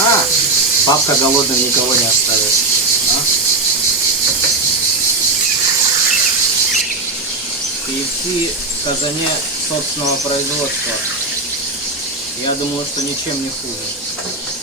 А, папка голодным никого не оставит. А? KFC в казане собственного производства. Я думаю, что ничем не хуже.